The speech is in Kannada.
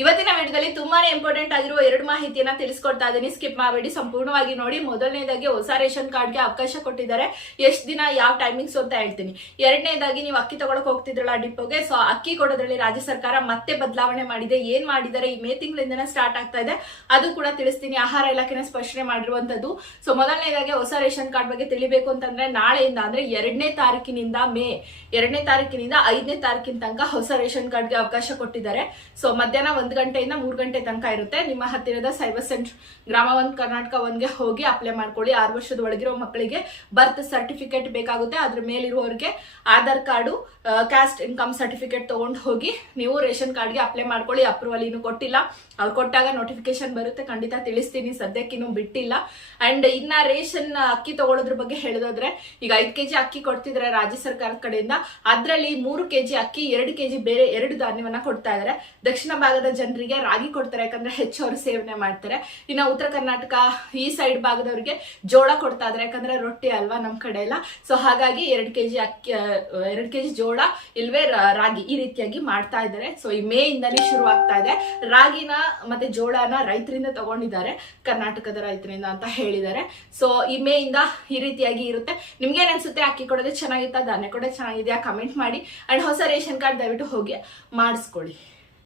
ಇವತ್ತಿನ ವಿಡಿಯೋದಲ್ಲಿ ತುಂಬಾನೇ ಇಂಪಾರ್ಟೆಂಟ್ ಆಗಿರುವ ಎರಡು ಮಾಹಿತಿಯನ್ನ ತಿಳಿಸ್ಕೊಡ್ತಾ ಇದ್ದೀನಿ ಸ್ಕಿಪ್ ಮಾಡಬೇಡಿ. ಸಂಪೂರ್ಣವಾಗಿ ನೋಡಿ. ಮೊದಲನೇದಾಗಿ ಹೊಸ ರೇಷನ್ ಕಾರ್ಡ್ಗೆ ಅವಕಾಶ ಕೊಟ್ಟಿದ್ದಾರೆ. ಎಷ್ಟು ದಿನ ಯಾವ ಟೈಮಿಂಗ್ಸ್ ಅಂತ ಹೇಳ್ತೀನಿ. ಎರಡನೇದಾಗಿ ನೀವು ಅಕ್ಕಿ ತಗೊಳಕ್ ಹೋಗ್ತಿದ್ರಲ್ಲ ಡಿಪೋಗೆ ಸೊ ಅಕ್ಕಿ ಕೊಡೋದ್ರಲ್ಲಿ ರಾಜ್ಯ ಸರ್ಕಾರ ಮತ್ತೆ ಬದಲಾವಣೆ ಮಾಡಿದೆ. ಏನ್ ಮಾಡಿದ್ದಾರೆ? ಈ ಮೇ ತಿಂಗಳಿಂದನೇ ಸ್ಟಾರ್ಟ್ ಆಗ್ತಾ ಇದೆ. ಅದು ಕೂಡ ತಿಳಿಸ್ತೀನಿ. ಆಹಾರ ಇಲಾಖೆನ ಸ್ಪಷ್ಟನೆ ಮಾಡಿರುವಂತದ್ದು. ಸೊ ಮೊದಲನೇದಾಗಿ ಹೊಸ ರೇಷನ್ ಕಾರ್ಡ್ ಬಗ್ಗೆ ತಿಳಿಬೇಕು ಅಂತಂದ್ರೆ, ನಾಳೆಯಿಂದ ಅಂದ್ರೆ ಎರಡನೇ ತಾರೀಕಿನಿಂದ ಮೇ, ಎರಡನೇ ತಾರೀಕಿನಿಂದ ಐದನೇ ತಾರೀಕಿನ ತನಕ ಹೊಸ ರೇಷನ್ ಕಾರ್ಡ್ಗೆ ಅವಕಾಶ ಕೊಟ್ಟಿದ್ದಾರೆ. ಸೊ ಮಧ್ಯಾಹ್ನ ಒಂದ್ ಗಂಟೆಯಿಂದ ಮೂರ್ ಗಂಟೆ ತನಕ ಇರುತ್ತೆ. ನಿಮ್ಮ ಹತ್ತಿರದ ಸೈಬರ್ ಸೆಂಟರ್ ಗ್ರಾಮ ಒಂದ್ ಕರ್ನಾಟಕ ಒಂದ್ಗೆ ಹೋಗಿ ಅಪ್ಲೈ ಮಾಡ್ಕೊಳ್ಳಿ. ಆರು ವರ್ಷದ ಒಳಗಿರೋ ಮಕ್ಕಳಿಗೆ ಬರ್ತ್ ಸರ್ಟಿಫಿಕೇಟ್ ಬೇಕಾಗುತ್ತೆ. ಅದ್ರ ಮೇಲಿರುವವರಿಗೆ Aadhaar card caste income certificate ತಗೊಂಡು ಹೋಗಿ ನೀವು ರೇಷನ್ ಕಾರ್ಡ್ಗೆ ಅಪ್ಲೈ ಮಾಡ್ಕೊಳ್ಳಿ. ಅಪ್ರೂವಲ್ ಇನ್ನು ಕೊಟ್ಟಿಲ್ಲ. ಅವ್ರು ಕೊಟ್ಟಾಗ ನೋಟಿಫಿಕೇಶನ್ ಬರುತ್ತೆ. ಖಂಡಿತ ತಿಳಿಸ್ತೀನಿ. ಸದ್ಯಕ್ಕಿನ್ನೂ ಬಿಟ್ಟಿಲ್ಲ. ಅಂಡ್ ಇನ್ನ ರೇಷನ್ ಅಕ್ಕಿ ತಗೊಳ್ಳೋದ್ರ ಬಗ್ಗೆ ಹೇಳೋದಾದ್ರೆ, ಈಗ ಐದ್ ಕೆಜಿ ಅಕ್ಕಿ ಕೊಡ್ತಿದ್ರೆ ರಾಜ್ಯ ಸರ್ಕಾರದ ಕಡೆಯಿಂದ. ಅದ್ರಲ್ಲಿ ಮೂರು ಕೆಜಿ ಅಕ್ಕಿ, ಎರಡು ಕೆಜಿ ಬೇರೆ ಎರಡು ಧಾನ್ಯವನ್ನ ಕೊಡ್ತಾ ಇದಾರೆ. ದಕ್ಷಿಣ ಭಾಗದ ಜನರಿಗೆ ರಾಗಿ ಕೊಡ್ತಾರೆ, ಯಾಕಂದ್ರೆ ಹೆಚ್ಚು ಅವರು ಸೇವನೆ ಮಾಡ್ತಾರೆ. ಇನ್ನ ಉತ್ತರ ಕರ್ನಾಟಕ ಈ ಸೈಡ್ ಭಾಗದವ್ರಿಗೆ ಜೋಳ ಕೊಡ್ತಾ ಇದ್ರೆ, ಯಾಕಂದ್ರೆ ರೊಟ್ಟಿ ಅಲ್ವಾ ನಮ್ ಕಡೆ ಎಲ್ಲ. ಸೊ ಹಾಗಾಗಿ ಎರಡು ಕೆಜಿ ಅಕ್ಕಿ ಎರಡು ಕೆಜಿ ಜೋಳ ಇಲ್ವೇ ರಾಗಿ ಈ ರೀತಿಯಾಗಿ ಮಾಡ್ತಾ ಇದ್ದಾರೆ ಸೊ ಈ ಮೇ ಇಂದಾನೇ ಶುರು ಆಗ್ತಾ ಇದೆ. ರಾಗಿನ ಮತ್ತೆ ಜೋಳನ ರೈತರಿಂದ ತಗೊಂಡಿದ್ದಾರೆ, ಕರ್ನಾಟಕದ ರೈತರಿಂದ ಅಂತ ಹೇಳಿದ್ದಾರೆ. ಸೊ ಈ ಮೇ ಇಂದ ಈ ರೀತಿಯಾಗಿ ಇರುತ್ತೆ. ನಿಮ್ಗೆ ಅನ್ಸುತ್ತೆ? ಅಕ್ಕಿ ಕೊಡೋದೇ ಚೆನ್ನಾಗಿತ್ತಾ? ಧಾನ್ಯ ಕೊಡೋದು ಚೆನ್ನಾಗಿದೆಯಾ? ಕಮೆಂಟ್ ಮಾಡಿ. ಅಂಡ್ ಹೊಸ ರೇಷನ್ ಕಾರ್ಡ್ ದಯವಿಟ್ಟು ಹೋಗಿ ಮಾಡಿಸ್ಕೊಳ್ಳಿ.